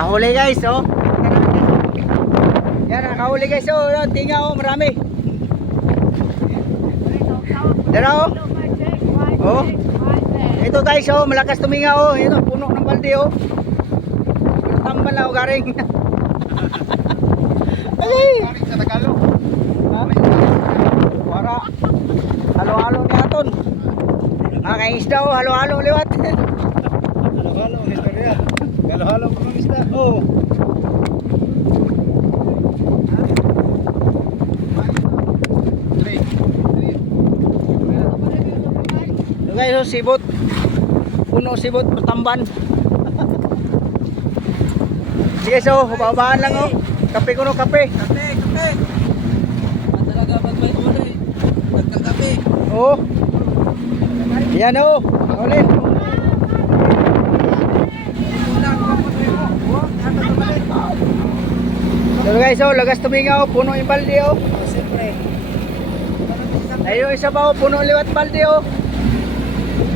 Nakahuli guys, oh. Yan, nakahuli guys, oh. Tinga, oh, marami. Dara, oh. Oh. Ito guys, oh, malakas tuminga, oh. Ito, puno ng balde, oh. Tambal na, oh, garing. Ay. Garing sa Tagalog. Ha? Wara. Halo-halo ni aton. Isda, oh, halo-halo liwat. Halo-halo ang istorya. Halo-halo po ng isda. Oh. Ito guys, oh, sibot. Puno sibot, pertamban. Sige, so, babaan lang, oh. Kape ko, no, kape. Kape. Talaga pag may kulay. Nagkakape. Oh. Yan, oh. Ulit. So guys, oh, lagas tuminga, oh. Puno yung balde, oh. Siyempre. Ayun, isa pa, oh. Puno liwat balde, oh.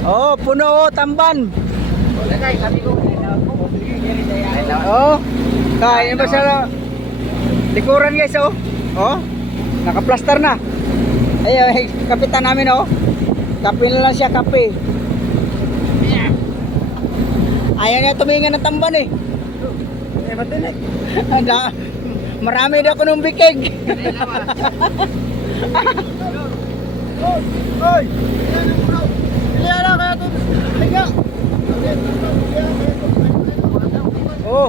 Oh, puno, oh. Tamban. Lagay, sabi ko. Oh. Kaya ba sa likuran guys, oh. Oh. Naka-plaster na. Ay, kapitan namin, oh. Kape na lang siya, kape. Ayaw niya tuminga ng tamban, eh. Madali. Marami na ako nung bikig. Oy! Kaya na kaya ito. Tiga. Oh.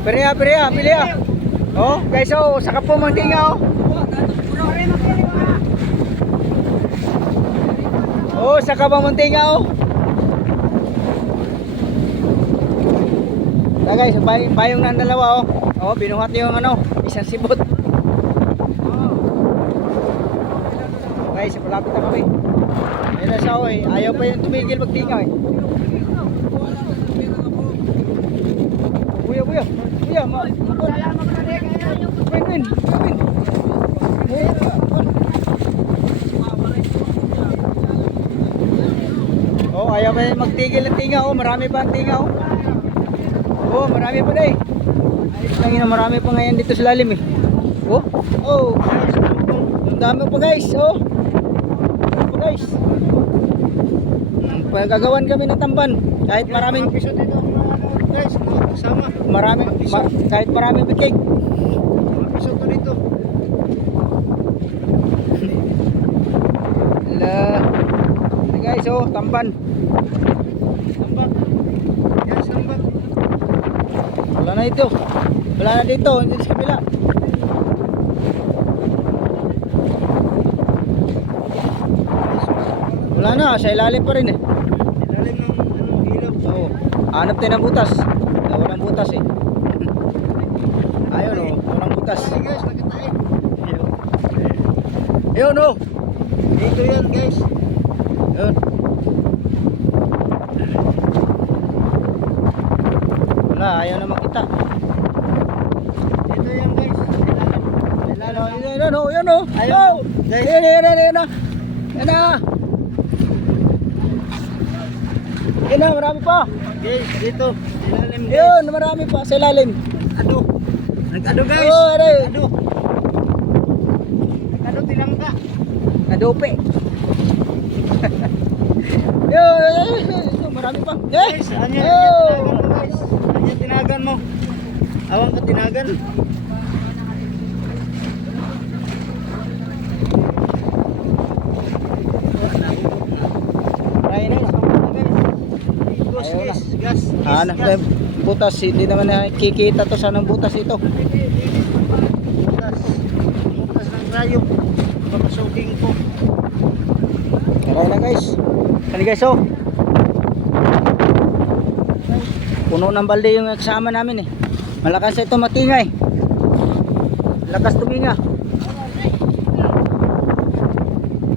Piria. Oh, guys, oh, saka po mang tinga, oh. Oh, saka pa mang tinga, oh. Na guys, bayong ng dalawa, oh. Oh, binuhat yung ano, isang sibot. Guys, malapit na kami. Ayun na siya, oh, eh. Ayaw pa yung tumigil magtinga, eh. Buya, Win. Oh, ayaw pa yung magtigil ng tinga, oh. Marami pa ang tinga, oh. Oh, marami pa na, eh. Ayos lang yun, marami pa ngayon dito sa lalim, eh. Oh, ang dami pa guys, oh. Guys, pagagawan kami ng tamban kahit maraming piso dito guys, kasama. kahit maraming bikig. Piso to dito. Guys, oh, tamban. Tambak. Yes, tambak. Wala na dito, hindi sa kabila. Wala na, sa ilalim pa rin, eh. Ilalim ng ilaw. Oo. Hanap tayo ng butas. Walang butas, eh. Ayun, oh. Walang butas. Ay guys, nakatae. Ayun, oh. Dito yan guys. Ayun. Wala, ayaw na makita. Dito yan guys. Ayun, oh. Ayun, oh. Ayun. Guys. Ayun na. Ayun na, marami pa. Guys, dito. Ilalim guys. Ayun, marami pa sa ilalim. Ado. Nag-ado guys. Oh, aray. Ado. Nag-ado tilangka. Adope. Ayun, marami pa. Guys, anya tinagan mo guys. Anya tinagan mo. Awang ka tinagan. Ayun na. Gas. Hanap na yung butas, hindi naman nakikita to saan ang butas ito. Butas ng rayo. Papasuging ko. Tara na guys. Kali guys, oh. Puno ng balde yung kasama namin, eh. Malakas ito matingay. Lakas tuminga.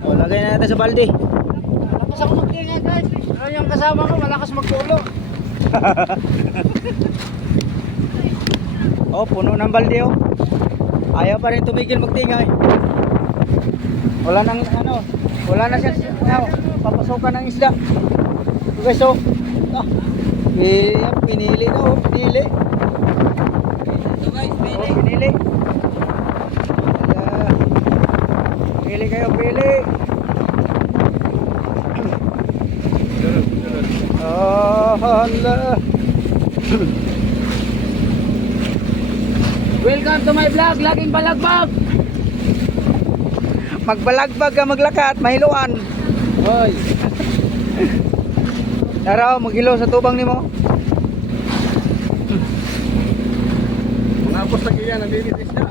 O, lagay na natin sa balde. Malakas ako magtinga guys. Ano yung kasama ko? Malakas magtulo. Oh, puno ng balde, oh. Ayaw pa rin tumigil magtingay. Wala nang wala na siya papasokan ng isda. Okay, so pinili na, oh, pinili. Allah. Welcome to my vlog, laging balagbag. Magbalagbag ka maglakat, mahiluan. Hoy. Tara, maghilo sa tubang nimo. Mga apos lagi yan, nandilitis na.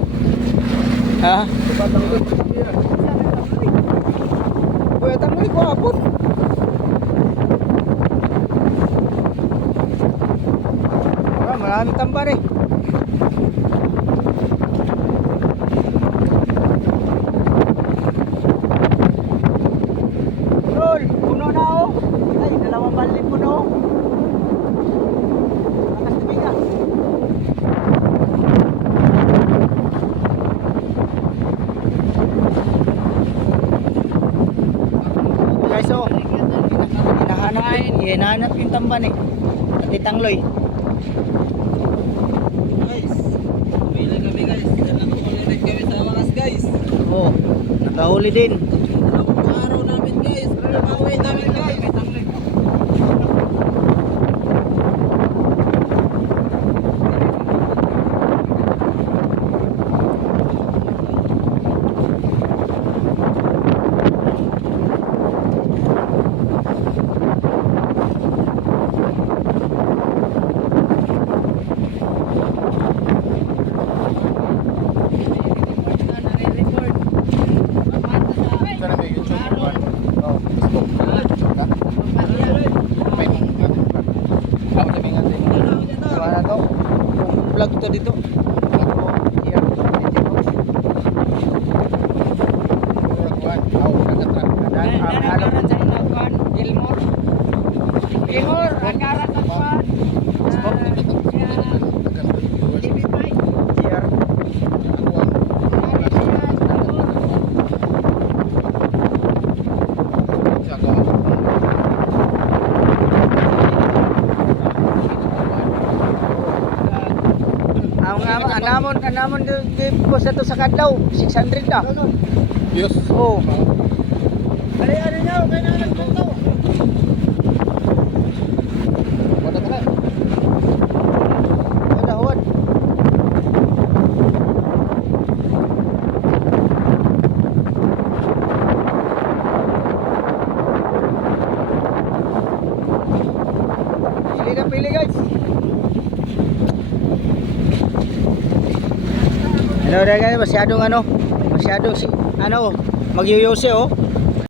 Ha? Patang doon sa siya. Kuya, tanong ko apon. Maraming tambar eh. Tol, puno na oh. Ay, dalawang balik puno oh. Lakas tumiga. Guys oh, hinahanap yung tamban eh. At itangloy. Guys, pumili kami guys. Nakahuli rin kami sa wakas guys. Oh, nakahuli din. Dalawang araw namin guys. Bawi namin guys. Wala to. Vlog to dito. Anamon di post to sa kadlaw 600 na. Yes. Oh. Ari nyo, kaya na nagpunto. Wala ka na. Wala hod. Pili guys. Ano guys, masyadong si magyuyose oh.